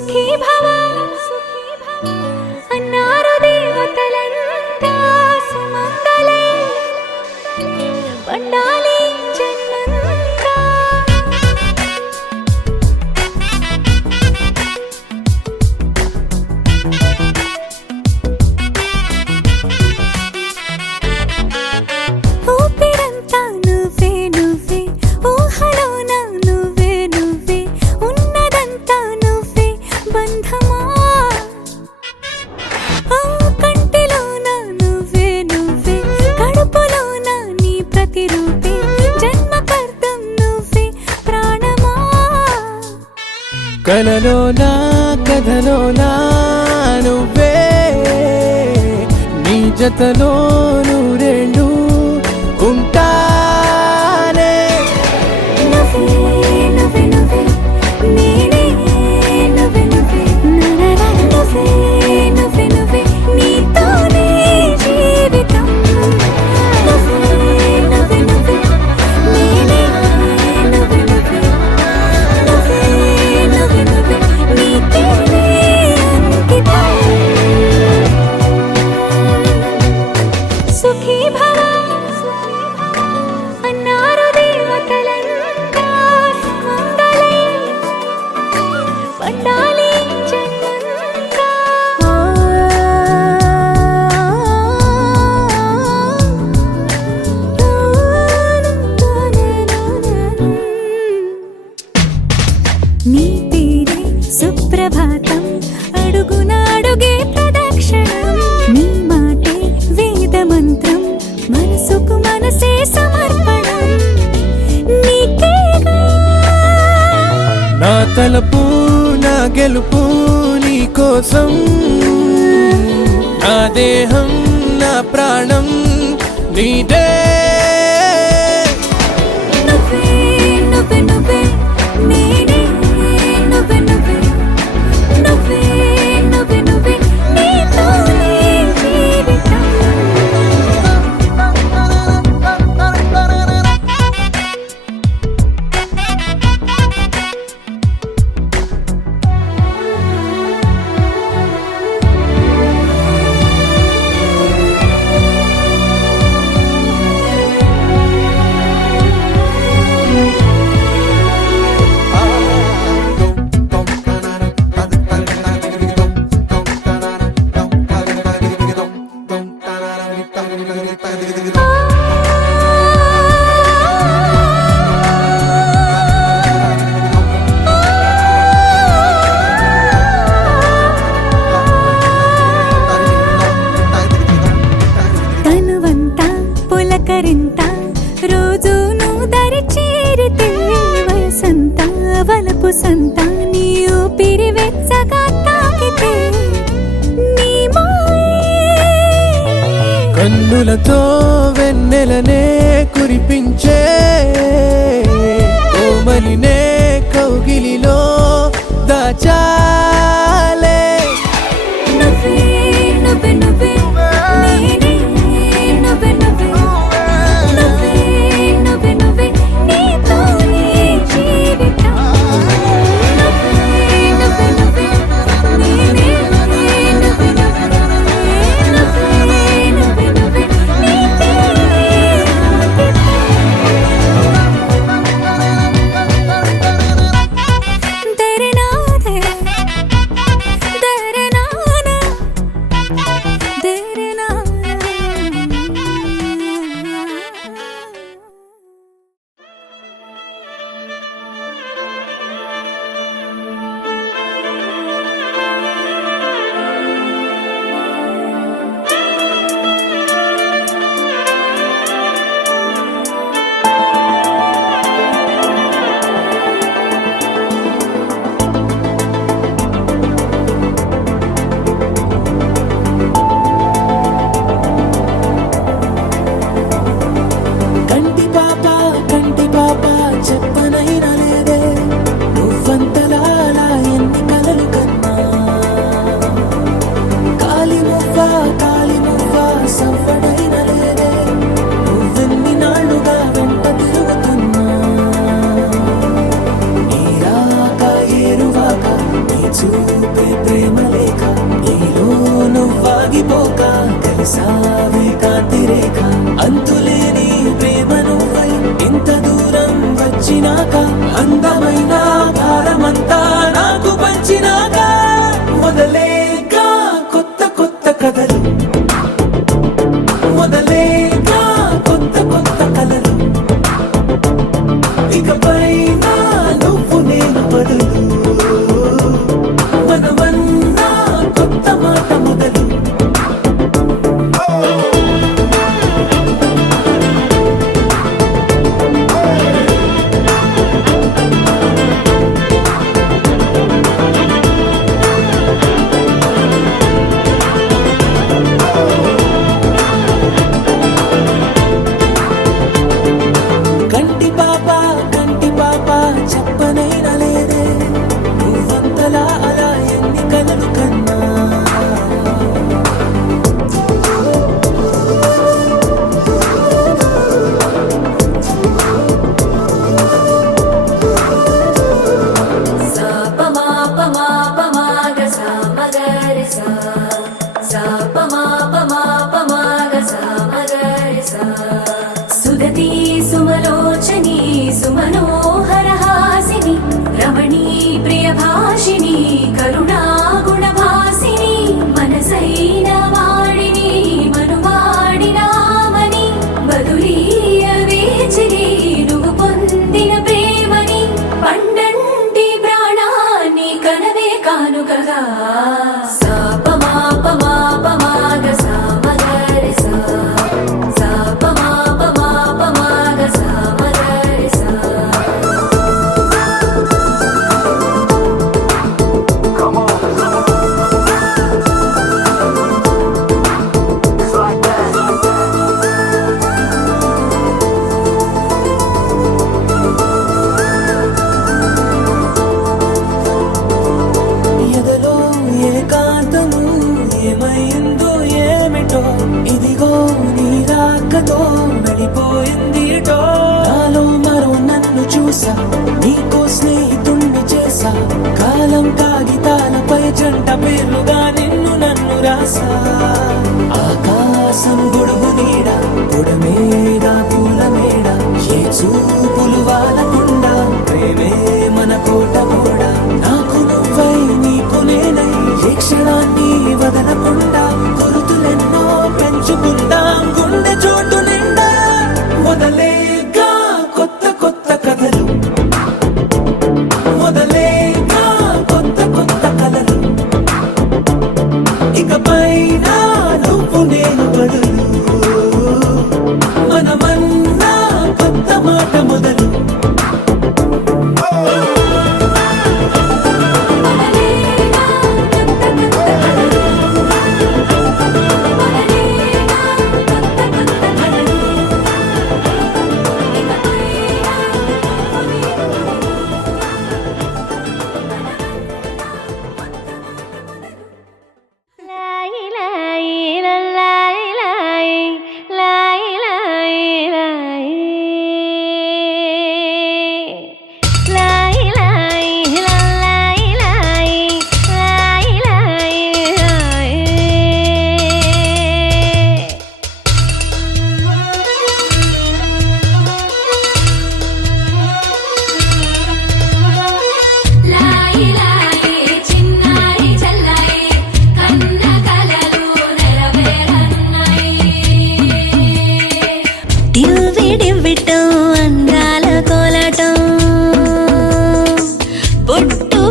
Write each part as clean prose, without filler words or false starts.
సుఖీ భవ అన్నారు దేవతలంతా సుమంగళే పండాలి జన్మంతా. ఊపిరంతా నువ్వే నువ్వే ఊహలోన నువ్వే నువ్వే ఉన్నదంతా నువ్వే బంధమా. కంటిలోన నువ్వే నువ్వే కడుపులోన నీ ప్రతిరూపే జన్మకర్తం నువ్వే ప్రాణమా. కలలోనా కథలోనా నువ్వే నీ జతలో నూరేళ్ళు ఉంటానే. నువ్వే నువ్వే నువ్వే నేనే నువ్వే నువ్వే నరర నువ్వే నువ్వే నువ్వే నీతోనే జీవితం. నువ్వే నువ్వే నువ్వే నేనే నువ్వే నువ్వే నువ్వే నువ్వే నువ్వే నీతోనే అంకితం. సుఖీ భవ అన్నారు దేవతలంతా సుమంగళే పండాలి జన్మంతా. నీ పేరే సుప్రభాతం అడుగున అడుగే ప్రదక్షిణం. నీ మాటే వేదమంత్రం మనసుకు మనసే సమర్పణం. నీకేగా నా తలపు నా గెలుపు నీ కోసం, నా దేహం నా ప్రాణం నీదే. నువ్వే నువ్వే నువ్వే నేనే నువ్వే నువ్వే నువ్వే నువ్వే నువ్వే నీతోనే జీవితం. తనువంతా పులకరింత రోజు నువ్వు దరి చేరితే వయసంతా వలపు సంత నీ ఊపిరి వెచ్చగా తాకితే నీ మాయే కన్నులతో వెన్నెలనే కురిపించే కోమలినే కౌగిలిలో దాచాలే. నువ్వే నువ్వే నువ్వే నేనే నువ్వే నువ్వే నువ్వే నువ్వే నువ్వే నీతోనే జీవితం. నువ్వే నువ్వే నువ్వే నేనే నువ్వే నువ్వే నువ్వే నువ్వే నువ్వే నీతోనే అంకితం. తెరే నాదే సుదతి సుమలోచని సుమనోహర హాసిని రమణీ ప్రియభాషిణి కరుణా గుణభాసిని మనసైన వాడిని మనువాడినామని బదులీయ వేచిని నువ్వు పొందిన ప్రేమని పండంటి ప్రాణాన్ని కనవే కానుకగా సాపమాపమాపమాగ సామగరి సా సాపమాపమాపమాగ సామగరి సా ఎదలో ఏకాంతము ఏమైందో ఏమిటో ఇదిగో నీ రాకతో వెళ్ళిపోయిందిటో నాలో మరో నన్ను చూసా నీకో స్నేహితుణ్ణి చేసా కాలం కాగితాలపై జంట పేర్లుగా నిన్ను నన్ను రాసా ఆకాశం గొడుగు నీడ గుడమేడ పూల మేడ ఏ చూపులు వాలకుండా ప్రేమే మన కోట కూడా నాకు నువ్వై నీకు నేనై ఏ క్షణాన్ని వదలకుండా గురుతులెన్నో పెంచుకుందాం గుండె చోటు నిండా మొదలేగా కొత్త కొత్త కథలు మొదలేగా కొత్త కొత్త కలలు ఇకపైన నువ్వు నేను బదులు మనమన్నా కొత్త మాట మొదలు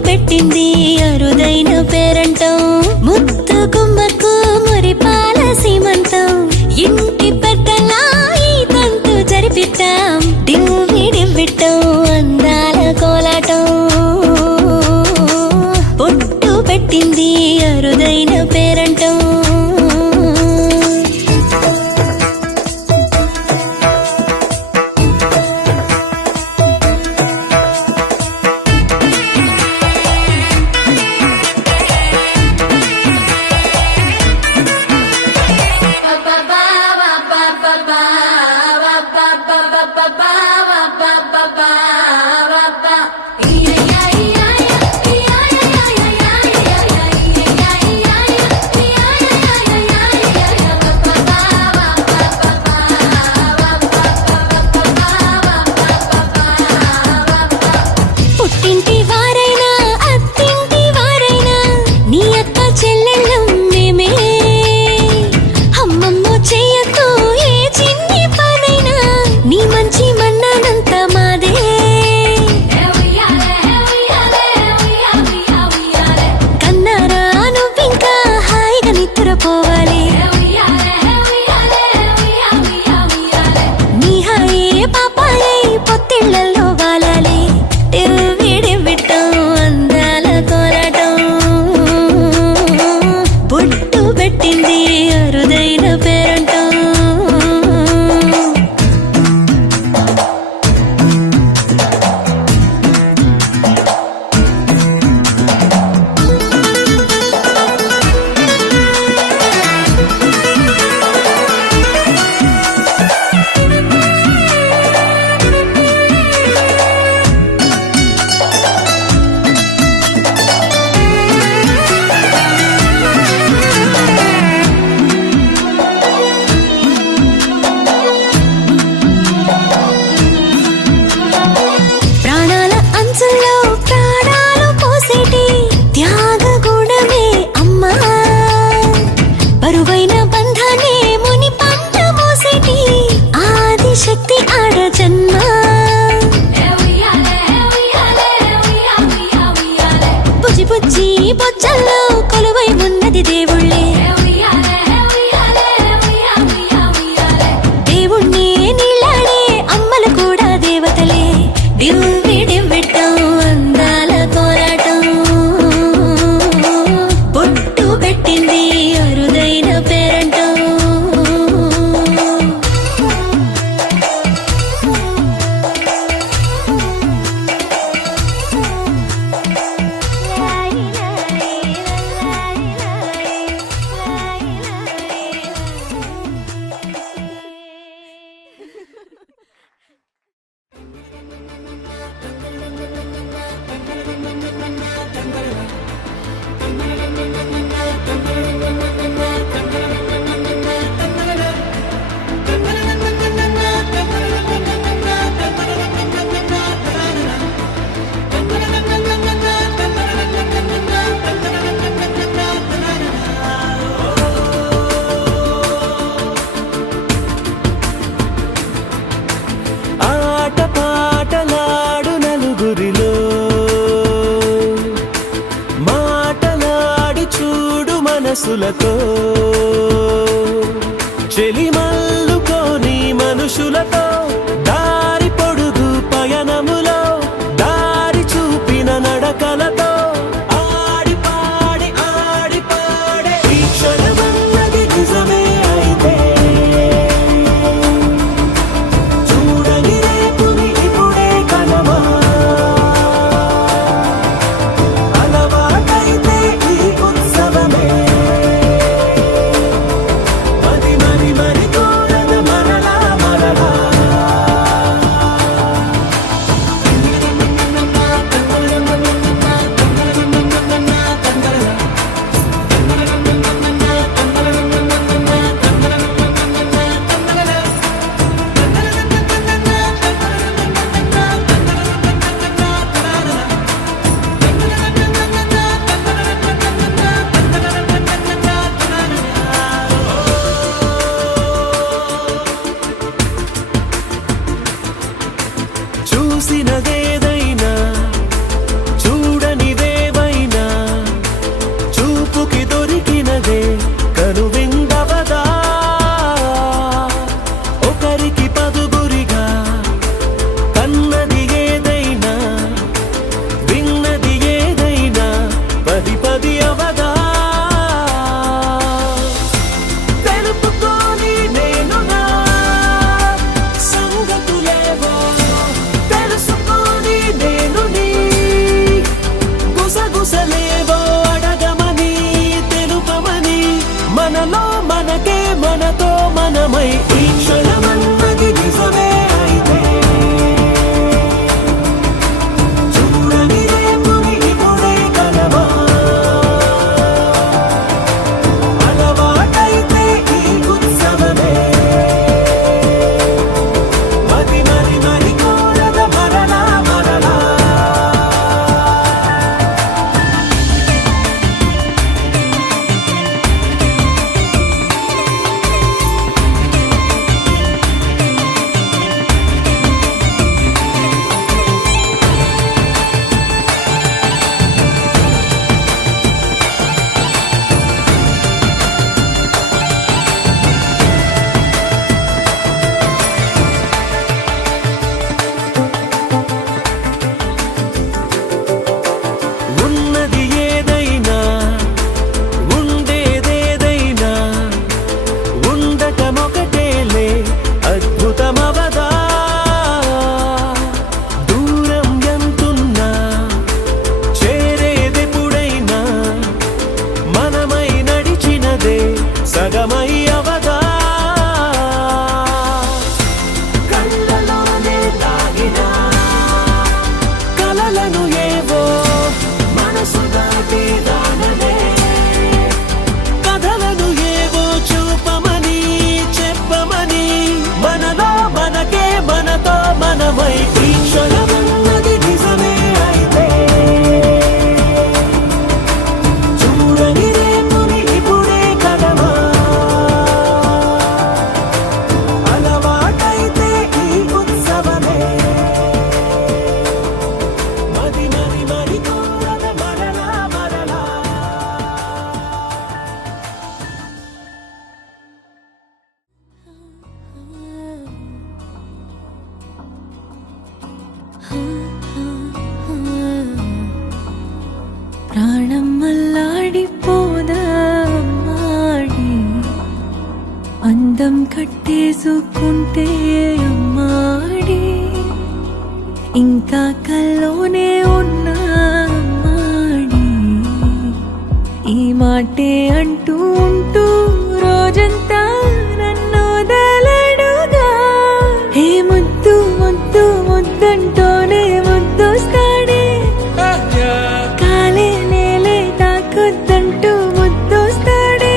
పెట్టింది అరుదైన పేరంటం ముత్తు గుమ్మకు మురిపాల సీమంతం ఇంటి పెద్దలా ఈ తంతు జరిపిద్దాం డివ్వి డివ్విట్టం అందాల కోలాటం పొట్టు పెట్టింది అరుదైన పేరంటం పుట్టింటి వారైనా అత్తింటి వారైనా నీ అక్క చెల్లెళ్ళం మేమే అమ్మమ్మో చెయ్యకు ఏ చిన్ని పనైనా నీ మంచి మన్నానంత మాదే మనసులతో చెలిమల్లుకోని మనుషులతో దారి పొడుగు పయనములో దారి చూపిన నడకలతో ఆడి పాడి ఈ క్షణమన్నది నిజమే అయితే చూడని రేపుని ఇప్పుడే కలమా అలవాటైతే ఈ ఉత్సవమే మరి కోరద మరలా మరలా చూసినదేదైనా చూడనిదేవైనా చూపుకి దొరికినదే కనువిందవదా ఒకరికి పదుగురిగా కన్నది ఏదైనా విన్నది ఏదైనా పది పది అవదా తెలుపుకోని నేనుగా సంగతులేవో తెలుసుకొని నేను నీ గుసగుసలేవో అడగమని తెలుపమని మనలో మనకే మనతో మనమై ఈ క్షణమన్నది నిజమే అయితే చూడని రేపుని ఇప్పుడే కలమా అలవాటైతే ఈ ఉత్సవమే మరి కోరద మరలా మరలా ఉన్నది ఏదైనా ఉండేదేదైనా ఉండటమొకటేలే అద్భుతమవదా దూరం ఎంతున్నా చేరేదెప్పుడైనా మనమై నడిచినదే సగమై అవదా కళ్ళలోనే దాగిన కలలను ఏవో మనసు దాటి దానలే కథలను ఏవో చూపమని చెప్పమని మనలో మనకే మనతో మనమై ఈ క్షణమన్నది నిజమే అయితే చూడని రేపుని ఇప్పుడే కలమా అలవాటైతే ఈ ఉత్సవమే మరి కోరద మరలా మరలా ప్రాణం మల్లాడిపోదా అమ్మాడి అందం కట్టేసుకుంటే అమ్మాడి ఇంకా కల్లోనే ఉన్నా అమ్మాడి ఈ మాటే అంటూ ఉంటూ రోజంతా నన్ను వదలడుగా హే ముద్దు ముద్దు ముద్దంటూనే ముద్దొస్తాడే కాలే నేలే తాకొద్దంటూ ముద్దొస్తాడే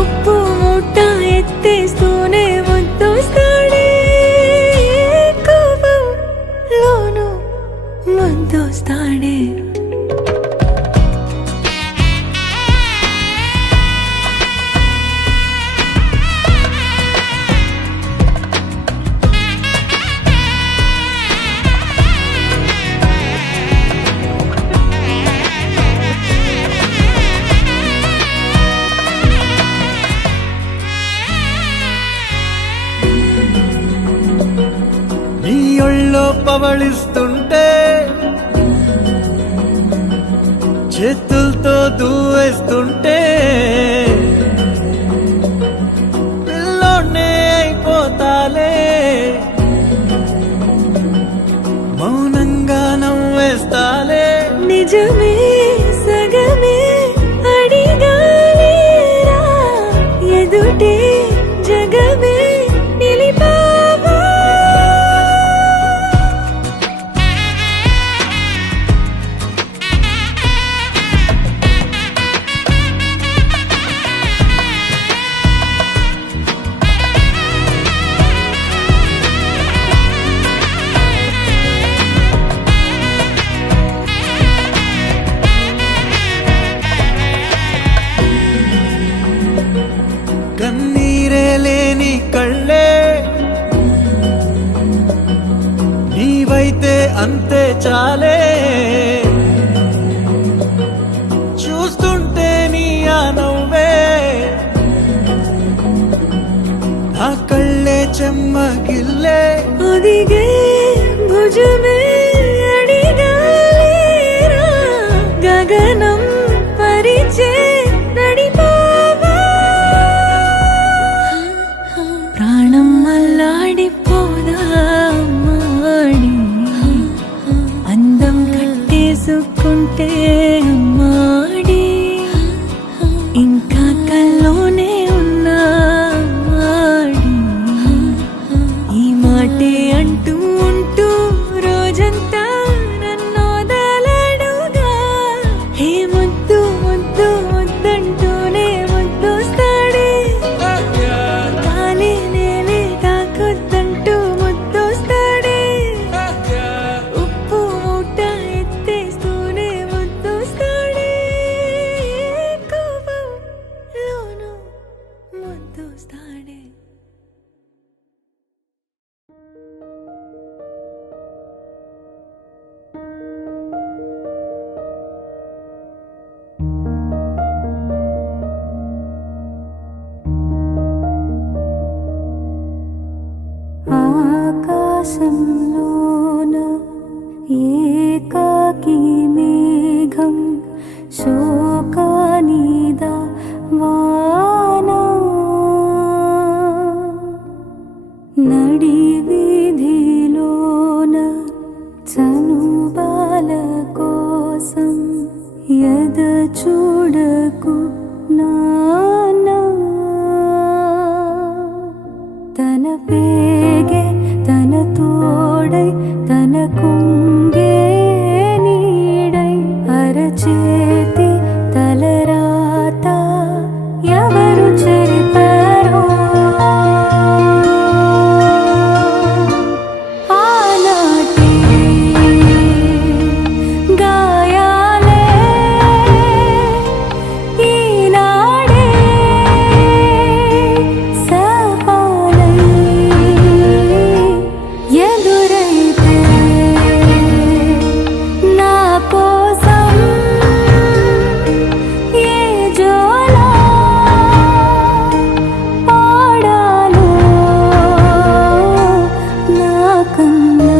ఉప్పు మూట ఎత్తేస్తూనే ముద్దొస్తాడే కోపంలోను ముద్దొస్తాడే పవళిస్తుంటే చేతులతో దూవేస్తుంటే పిల్లోనే అయిపోతాలే మౌనంగా నవ్వేస్తాలే నిజమే సగమే అడిగాలేరా ఎదుటే జగమే నిలిపావా కన్నీరే లేని కళ్ళే నీవైతే అంతే చాలే చూస్తుంటే నీ ఆ నవ్వే నా కళ్ళే చెమ్మగిల్లే ఒదిగే భుజమే అడిగాలేరా గగనం పరిచే నడిపావా ప్రాణం అల్లాడిపోదా అమ్మాడి అందం కట్టేసుకుంటే అమ్మాడి ఇంకా కల్లోనే ఉన్నా అమ్మాడి ఈ మాటే అంటూ ఉంటూ రోజంతా నన్నోదలడుగా హే ముద్దు ముద్దు ముద్దంటూనే ముద్దొస్తాడే కాలే నేలే తాకొద్దంటూ ముద్దొస్తాడే ఉప్పు మూట ఎత్తేస్తూనే ముద్దొస్తాడే కోపంలోనూ ముద్దొస్తాడే ఆకాశంలోన ఏకాకి మేఘం శోకానిదా వానా నడి వీధిలోన చనుబాల కోసం ఎద చూడకు నానా తన పేగే తన తోడై తన కుంగే నీడై అరచేతి తలరాత ఎవరు చెరిపారో ఆనాటి గాయాలే ఈనాడే సపాలై ఎదురైతే నా కోసం ఏ జోలా పాడాలో నాకన్నా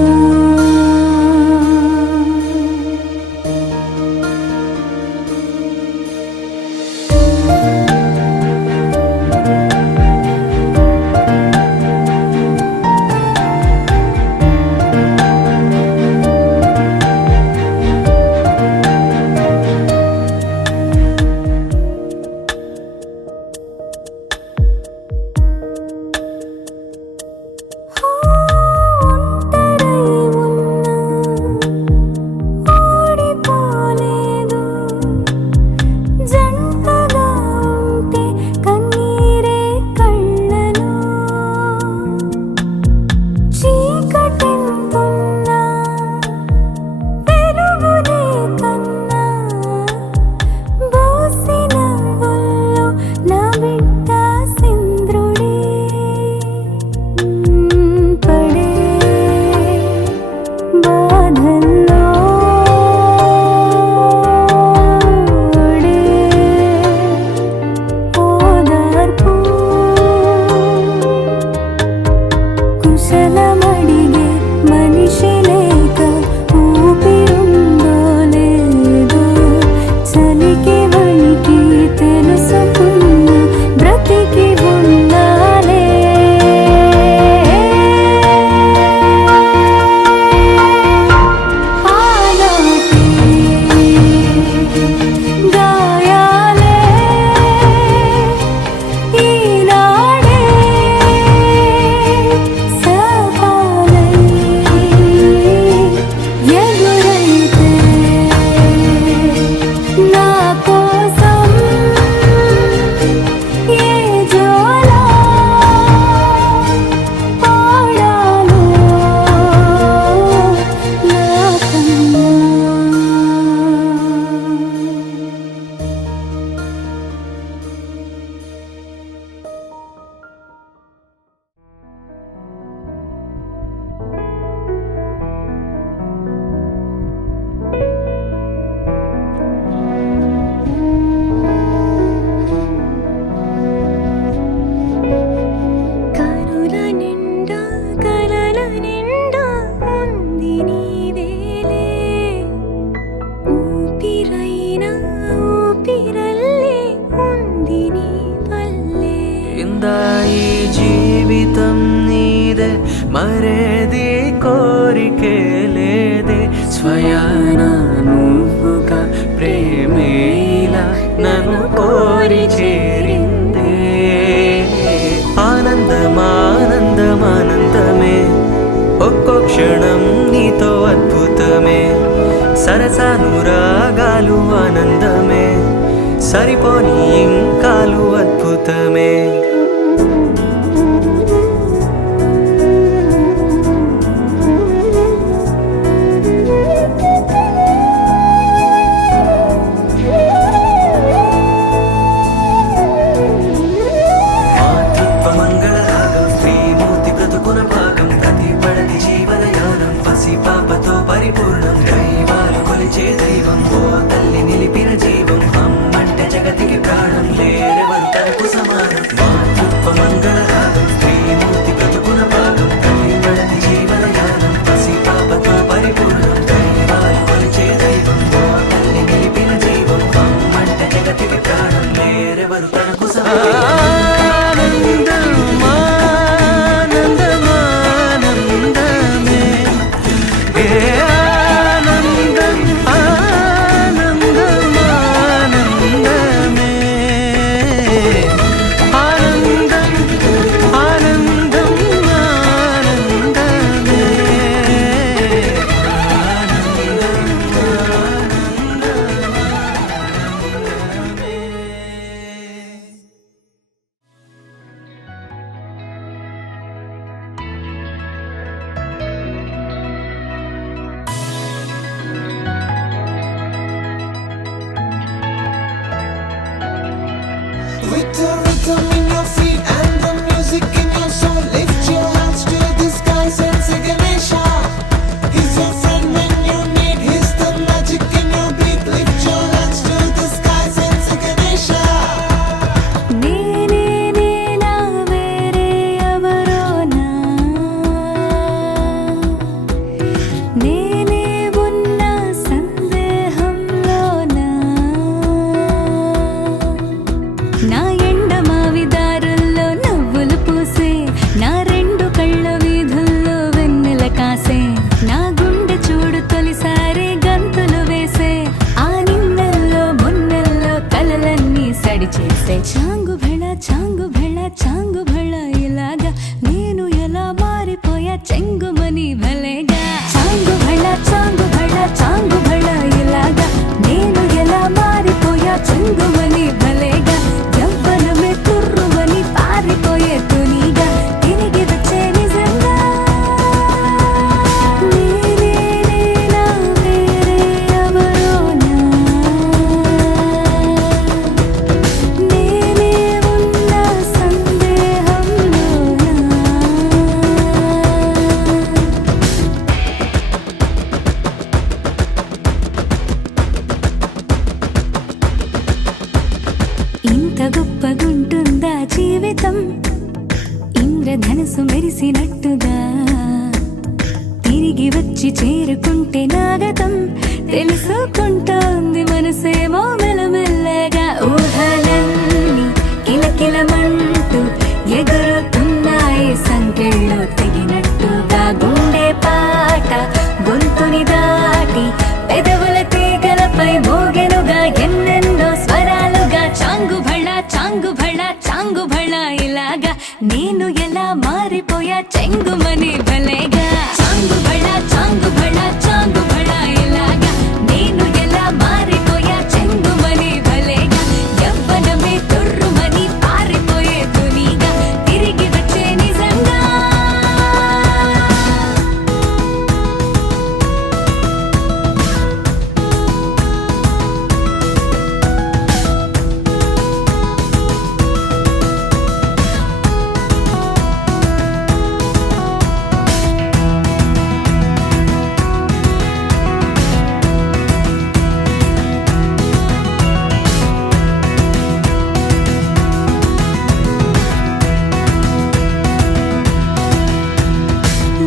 ఒంటరై ఉన్నా ఓడిపోలేదు జంటగా ఉంటే కన్నీరే కళ్ళలో చీకటెంతున్నా వెలుగునే కన్నా బోసిన ఒళ్ళో నా బిడ్డ సింద్రుడే పడే బాధల్లో ఒడే ఓదార్పు కుశలమడిగే మనిషిని మరేది కోరికే లేదే స్వయాన నువ్వుగా ప్రేమే ఇలా నన్ను కోరి చేరిందే ఆనందమానందమానందమే ఒక్కో క్షణం నీతో అద్భుతమే సరసానురాగాలు ఆనందమే సరిపోని ఇంకాలు అద్భుతమే పరిపూర్ణం దైవాలు కొలిచే దైవం ఓ తల్లి నిలిపిన జీవం అమ్మంటే జగతికి ప్రాణం లేరెవరు తనకు సమానం మాతృత్వ మంగళ రాగం శ్రీమూర్తి బ్రతుకున భాగం తల్లి పడని జీవన యానం పసి పాపతో పరిపూర్ణం దైవాలు కొలిచే దైవం ఓ తల్లి నిలిపిన జీవం అమ్మంటే జగతికి ప్రాణం లేరెవరు తనకు సమానం With the rhythm in your feet and the music in your soul, lift your hands to the skies and say Ganesha. He's your friend when you need, he's the magic in your beat. Lift your hands to the skies and say Ganesha. నేనే నేనా వేరే ఎవరోనా నేనే ఉన్న సందేహంలోనా నా ఎండమావి దారుల్లో నవ్వులు పూసే నా రెండు కళ్ళ వీధుల్లో వెన్నెల కాసే నా గుండె చూడు తొలిసారి గంతులు వేసే ఆ నిన్నెల్లో మున్నెల్లో కలలన్నీ సడి చేసే చాంగు భళ చాంగు భళ చాంగు భళ ఇలాగా నేను ఎలా మారిపోయా చెంగుమని భలేగా చాంగు భళ చాంగు భళ చాంగు భళ ఇలాగా నేను ఎలా మారిపోయా చెంగుమని భలేగా యవ్వనమే తుర్రుమని పారిపోయే తునిగా తిరిగి వచ్చే నిజంగా నేనే నేనా వేరే ఎవరోనా నేనే ఉన్న సందేహంలోనా ఇంత గొప్పగుంటుందా జీవితం ఇంద్రధనుసు మెరిసినట్టుగా తిరిగి వచ్చి చేరుకుంటే నాగతం తెలుసుకుంటోంది మనసేమో మెల్లమెల్లగా ఊహలన్నీ కిలకిలమంటూ ఎగురుతున్నాయి సంకెళ్ళు తెగినట్టుగా గుండె పాట గొంతుని దాటి పెదవుల తీగలపై మోగెనుగా ఎన్నెన్నో స్వరాలుగా చాంగు భళ చాంగు భళ చాంగు భళ ఇలాగా నేను ఎలా మారిపోయా చెంగుమని భలేగా చాంగు భళ చాంగు భళ చాంగు భళ ఇలాగా నేను ఎలా మారిపోయా చెంగుమని భలేగా యవ్వనమే తుర్రుమని పారిపోయే తునిగా తిరిగి వచ్చే నిజంగా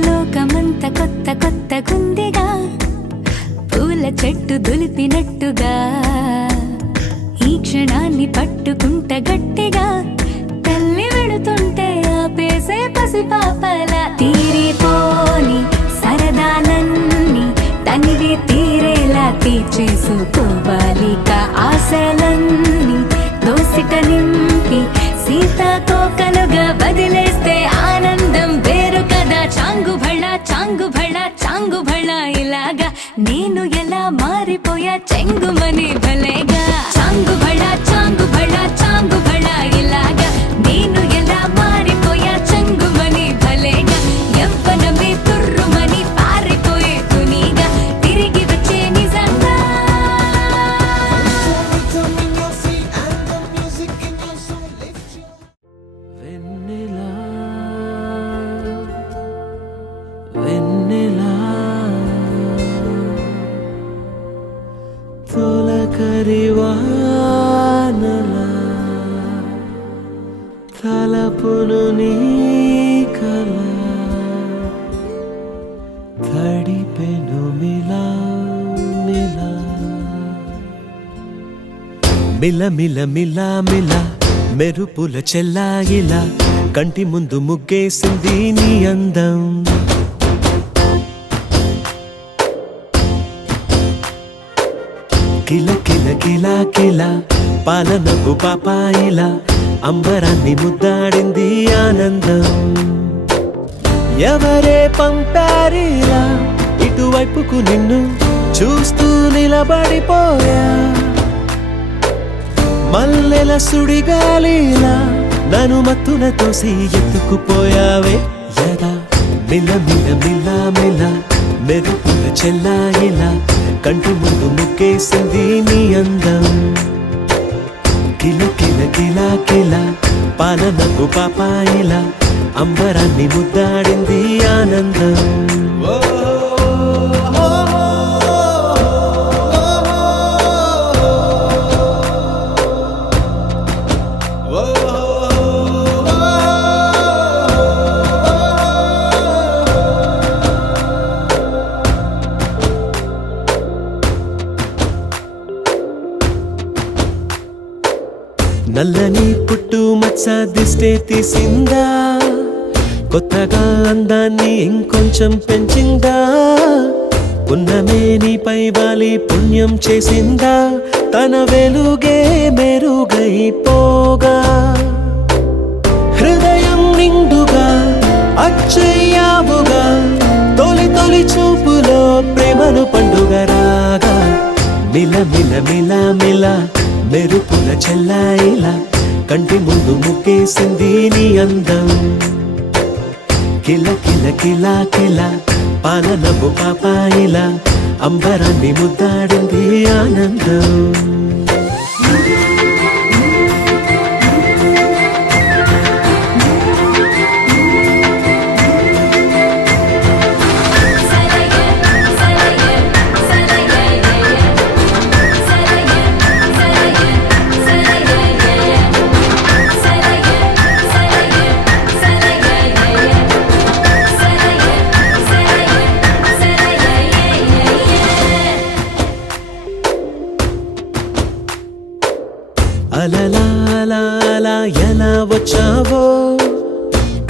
లోకమంత కొత్త కొత్తగుందిగా పూల చెట్టు దులిపినట్టుగా ఈ క్షణాన్ని పట్టుకుంట గట్టిగా తల్లి వెడుతుంటే ఆపేసే పసిపాపలా తీరిపోని సరదాలన్నీ తనివి తీరేలా తీర్చేసుకోవాలిక ఆశలన్నీ దోసిట నింపి సీతాకోకలుగా వదిలేస్తే ఆనందం వేరు కదా. చాంగు భళ ఇలాగా నేను ఎలా మారిపోయా చెంగుమని భలేగా. చాంగు భళ ఇలాగా నేను ఎలా మారిపోయా చెంగుమని భలేగా. యవ్వనమే తుర్రుమని పారిపోయే తునిగా తిరిగి వచ్చే నిజంగా. Rhythm in your feet and the music in your soul lift you. వెన్నెలా వెన్నెలా తొలకరి వానలా తలపును నీ కల తడిపెను మిలా మిలా మిల మిల మిల మిల మెరుపుల చెల్లాయిలా కంటి ముందు ముగ్గేసింది నీ అందం. కిల కిల కిల కిల పాలనపు పాపాయిలా అంబరాన్ని ముద్దాడింది ఆనందం. ఎవరే పంపారిలా ఇటువైపుకు నిన్ను చూస్తూ నిలబడిపోయా. మల్లెల సుడిగాలిలా నన్ను మత్తున తోసి ఎత్తుకుపోయావే యదా. మిల మిల మిల మిల మెరుపుల చెల్లాయిలా కంటి ముందు ముగ్గేసింది నీ అందం. కిల కిల కిల కిల పాలనకు పాపాయిలా అంబరాన్ని ముద్దాడింది ఆనందం. నల్లని పుట్టు మచ్చ దిష్టే తీసిందా, కొత్తగా అందాన్ని ఇంకొంచెం పెంచిందా. పున్నమే నీపై వాలి పుణ్యం చేసిందా, తన వెలుగే మెరుగైపోగా. హృదయం నిండుగా అచ్చయ్యావుగా, తొలి తొలి చూపులో ప్రేమను పండుగ రాగా. మిల మిల మిల మిల మెరుపుల చెల్లాయిలా కంటి ముందు ముగ్గేసింది నీ అందం. కిల కిల కిల కిల పాలనపు పాపాయిలా అంబరాన్ని ముద్దాడింది ఆనందం. అలలా అలా అలా ఎలా వచ్చావో,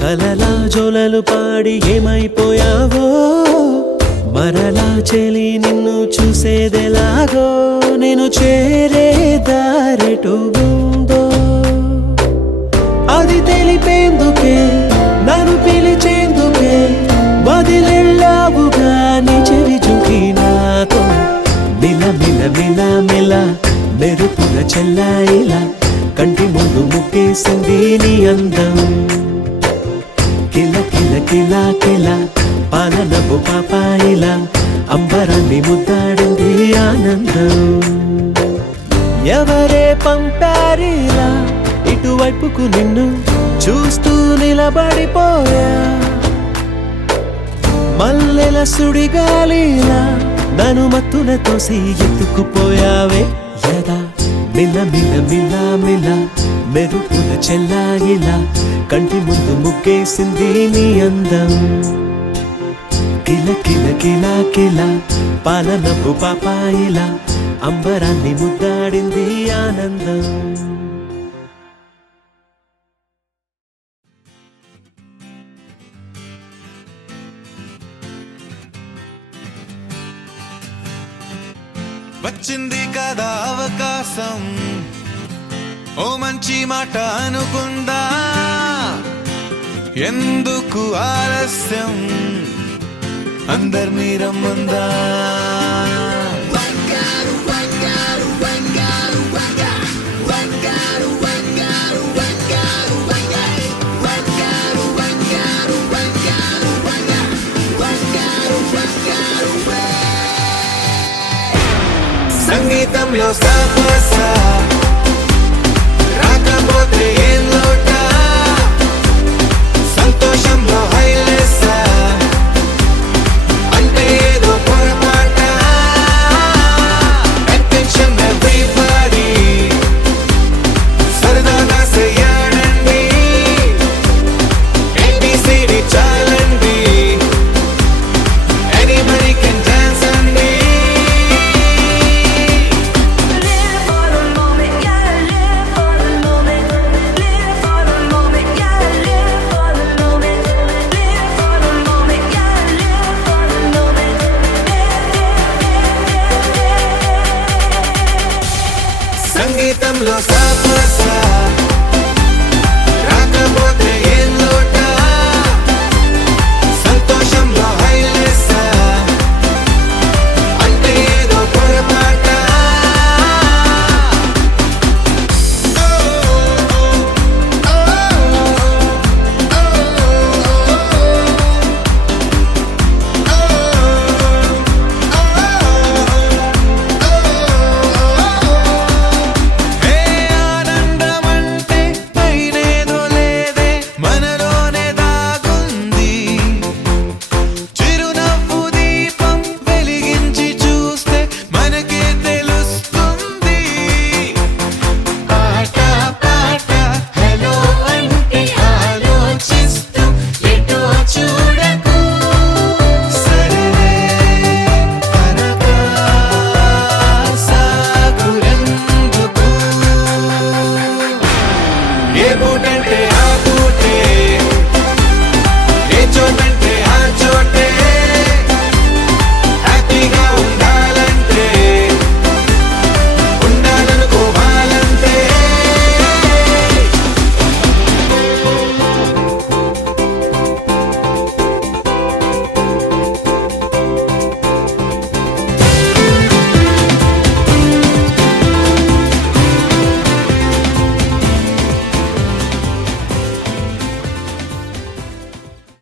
కలలా జోలలు పాడి ఏమైపోయావో. మరలా చెలి నిన్ను చూసేదెలాగో, నేను చేరే దారెటు ఉందో అది తెలిపేందుకే నన్ను పిలిచేందుకే వదిలెళ్ళావుగా నీ చెవి జుకి నాతో. మిల మిల మిల మిల మెరుపుల చెల్లాయిలా కంటి ముందు ముగ్గేసింది నీ అందం. కిల కిల కిల కిల పాలనపు పాపాయిలా అంబరాన్ని ముద్దాడింది ఆనందం. ఎవరే పంపారిలా ఇటువైపుకు నిన్ను చూస్తూ నిలబడిపోయా. మల్లెల సుడిగాలిలా నన్ను మత్తున తోసి ఎత్తుకుపోయావే యదా. మిల మిల మిల మిల మెరుపుల చెల్లాయిలా కంటి ముందు ముగ్గేసింది నీ అందం. కిల కిల కిల కిల పాలనపు పాపాయిలా అంబరాన్ని ముద్దాడింది ఆనందం. వచ్చింది కదా అవకాశం, ఓ మంచి మాట అనుకుందా, ఎందుకు ఆలస్యం, అందరినీ రమ్మందా. సంగీతంలో సమస్య రాకపోతే ఏం లోట, సంతోషంలో హైలెస్స అంటే ఏదో పొరపాట. అటెన్షన్ ఎవ్రీబడీ సరదాగా చెయ్యాడండి, ABCD చాలండి, ఎనీబడీ కెన్ డాన్స్ అండి. Live for the moment, yeah, live for the moment. Live for the moment, yeah, live for the moment. Live for the moment, yeah, live for the moment. సంగీతంలో సమస్య రాకపోతే ఏం లోట, సంతోషంలో హైలెస్స అంటే ఏదో పొరపాట. ఏ ఆనందమంటే పైనేదో లేదే, మనలోనే దాగుంది. చిరునవ్వు దీపం వెలిగించి చూస్తే మనకే తెలుస్తుంది. పాట పాట హలో అంటే ఆలోచిస్తూ ఎటో చూడకు, సరే కనక సాగురెందుకు. ఏ పూటంటే